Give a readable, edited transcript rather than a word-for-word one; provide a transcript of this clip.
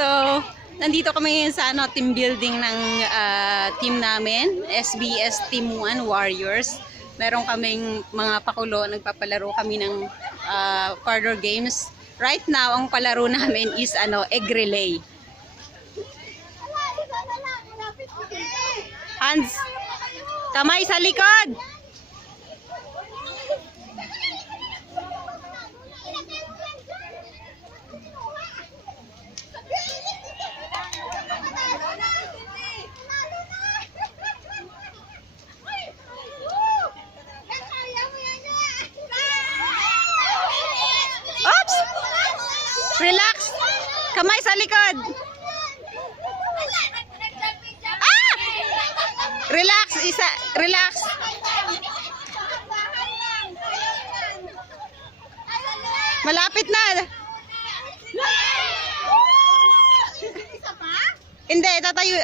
So, nandito kami ngayon sa team building ng team namin, SBS Team 1 Warriors. Meron kaming mga pakulo, nagpapalaro kami ng further games. Right now, ang palaro namin is egg relay. Hands, kamay sa likod. Oops! Relax! Kamay sa likod! Ah! Relax! Relax! Malapit na! Hindi, tatayo.